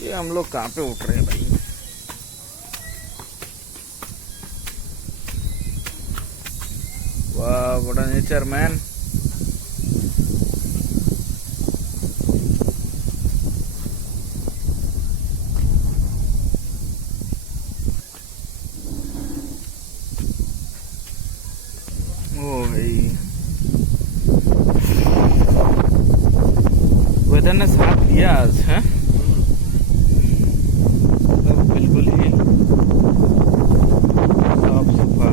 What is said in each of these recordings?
ये हम लोग कहाँ पे उठ रहे हैं भाई? वाह, व्हाट अ नेचर मैन। ओ भाई, वेदर ने साथ दिया आज है, बिल्कुल ही साफ सुथरा।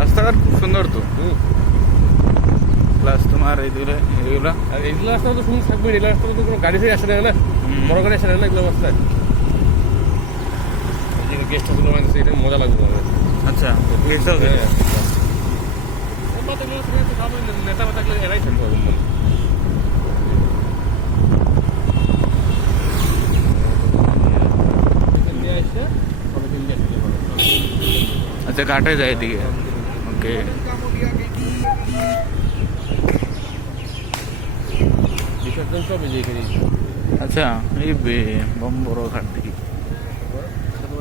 রাস্তাঘাট খুব সুন্দর তো, প্লাস তোমার এই দূরে এগুলো, আর এইগুলো রাস্তা তো সুন্দর থাকবে। এগুলো রাস্তা তো কোনো গাড়ি থেকে আসে না, না বড় গাড়ি আসে না এগুলো রাস্তায়। গেস্ট হাউসগুলো মানে এটা মজা লাগবে আমার। আচ্ছা, গেস্ট হাউস নেতা থাকলে এরাই থাকতে হবে মনে। अच्छा घाटे जाए दिए। ओके, বিসর্জন সব এই যে এখানে। अच्छा ये बम बड़ो घाट दिए।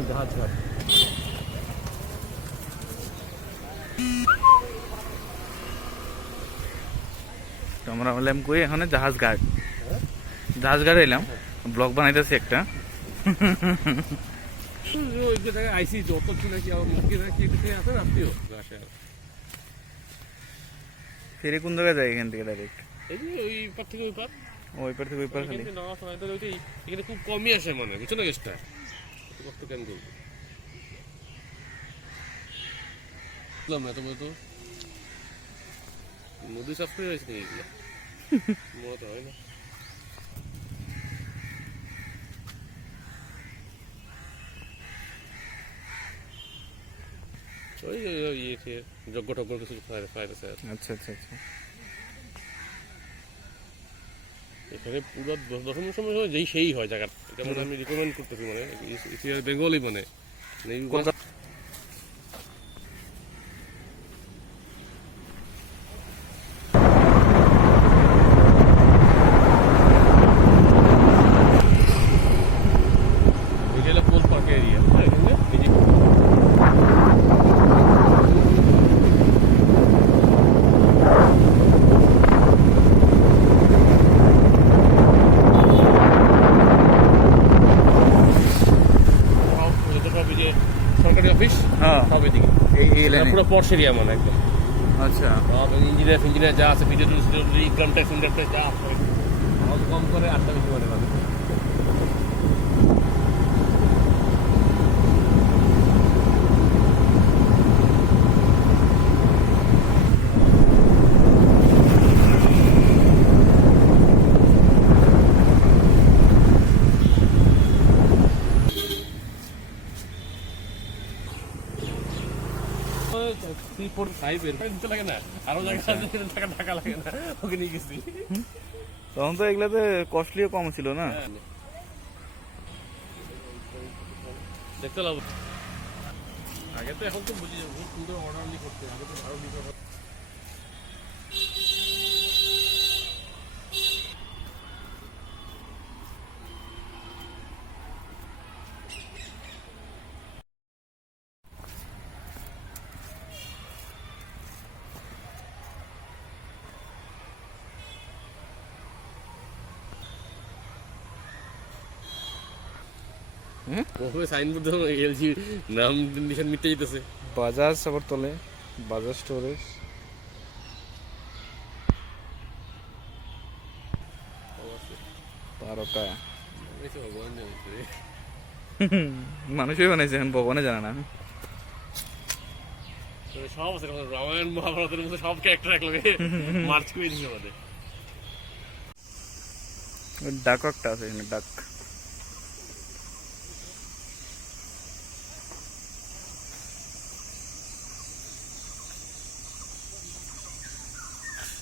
জাহাজ ঘাট। তো আমরা বললাম কই এখানে জাহাজ ঘাট, জাহাজ ঘাটে এলাম, ব্লগ বানাইতেছি একটা। ওই যে জায়গায় আইসি যত ছিল কি আর মুখে রাখি এখানে আছে রাত্রিও আসে। ফেরি কোন জায়গায় যায় এখান থেকে ডাইরেক্ট? এই যে ওই পার থেকে ওই পার, ওই পার থেকে ওই পার খালি। এখানে খুব কমই আসে মানে, বুঝছো না গেস্টটা কষ্ট কেন করবো বুঝলাম না। তবে তো নদী সাফ করে হয়েছে এগুলো মনে তো হয় না। ওই ইয়ে যজ্ঞ টজ্ঞ কিছু ফাইল আছে। আচ্ছা আচ্ছা আচ্ছা, এখানে পুরো দশমীর সময় যেই সেই হয় জায়গাটা। এটা মানে আমি রিকমেন্ড করতেছি মানে বেঙ্গলি মানে পোল পার্ক এরিয়া। সরকারি অফিস হ্যাঁ সব এদিকে, এই লাইনে পুরো পর্শ এরিয়া মানে একদম। আচ্ছা, সব ইঞ্জিনিয়ার যা আছে, ভিডিও ইনকাম ট্যাক্স যা আছে কম করে 8টা বেশি মানে পাবে। লাগে না, আরো টাকা লাগে না, ওকে নিয়ে গেছি। তখন তো এগুলাতে কস্টলিও কম ছিল না। দেখতে লাগবে আগে তো, এখন তো বুঝি খুব সুন্দর অর্ডার করতে আগে তো আরো নিতে। ওখানে সাইনবোর্ড এলজি নাম নিশান মিটে যেতেছে। বাজাজ আবার তলে বাজাজ স্টোরেজ। তারকা মানুষই বানাইছে, এখন ভগবানে জানে না। সব আছে, রামায়ণ মহাভারতের মধ্যে সব ক্যারেক্টার একলগে মার্চ করে দিচ্ছে আমাদের। ডাক একটা আছে এখানে, ডাক।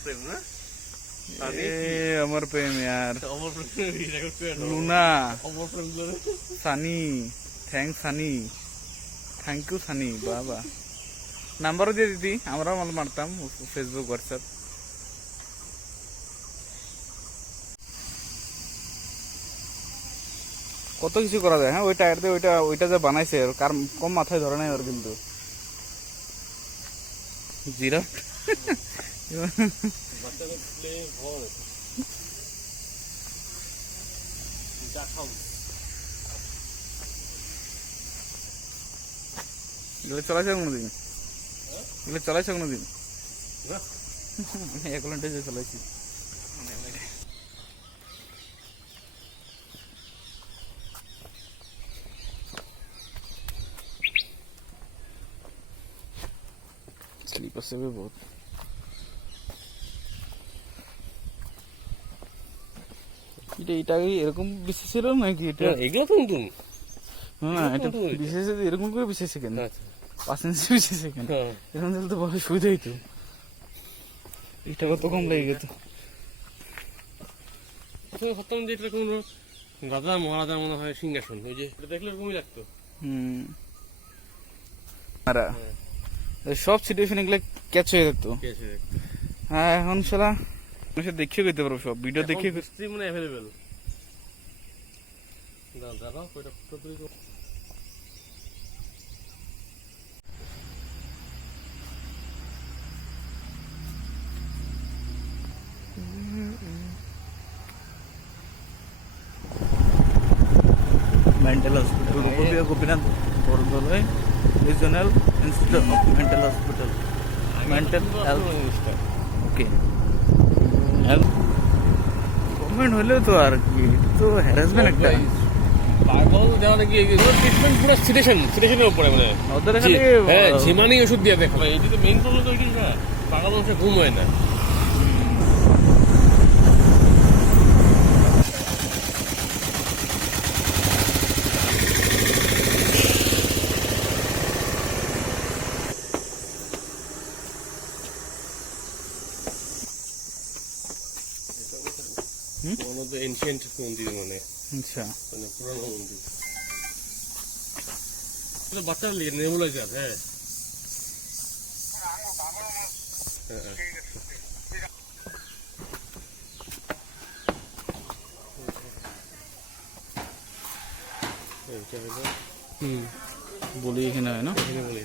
প্রেম না এ আমার প্রেম यार, অমর প্রেম রেকর্ড করে নাও লুনা, অমর প্রেম গুলো Sunny, thanks Sunny, thank you Sunny. বাবা নাম্বারও দিয়ে দিতি, আমরাও মাল মারতাম ফেসবুক হোয়াটসঅ্যাপ। কত কিছু করা যায়। হ্যাঁ ওই টায়ার দিয়ে ওইটা যে বানাইছে ওর কার কম মাথায় ধরে নাই ওর, কিন্তু জিরা বাচ্চাদের প্লে ভল ডাক হাউস এগুলো চলাইছে কোনোদিন? এগুলো চলাইছে কোনোদিন? না এক ঘন্টা যে চলাইছি। স্লিপ আছে বহুত। এটা এরকম বিশেষ ছিল নাকি? এটা এগুলো তো নতুন হ্যাঁ, এটা বিশেষ এরকম করে বিশেষ কেন? আচ্ছা 5 ইঞ্চি বিশেষ কেন? হ্যাঁ এরকম দিলে তো বড় সুবিধা হইতো। এটা কত কম লেগে যেত। প্রথমে ভাবতাম যে এটা কোনো রাজা মহারাজা মনে হয় সিংহাসন, ওই যে এটা দেখলে এরকমই লাগতো। হুম সব সিচুয়েশন এগুলো ক্যাচ হয়ে যেত। কে আছে দেখতে হ্যাঁ এখন সেটা মানুষের দেখিয়ে করতে পারবো, সব ভিডিও দেখিয়ে মিস্ত্রি মানে অ্যাভেলেবেল। দাঁড়াও কয়টা ফটো তুলি করো। মেন্টাল হসপিটাল উপজেলা Gopinath Bordoloi regional institute of mental hospital, mental health. Okay government হলেও তো আর কি, এটা তো হ্যারাসমেন্ট একটা। পাগল যাওয়া নাকি ট্রিটমেন্ট পুরো সিটেশনের উপরে মানে ওদের খালি হ্যাঁ ঝিমানি ওষুধ দিয়ে দেখো এই যে মেইন প্রবলেম তো ওইটাই না, পাগল মানুষের ঘুম হয় না। one of the ancient মন্দির মানে আচ্ছা পুরানো মন্দির। এটা বাচ্চার লিগে নেবুলাইজার। হ্যাঁ এইটা হলো বলি এখানে হয় না? এখানে বলি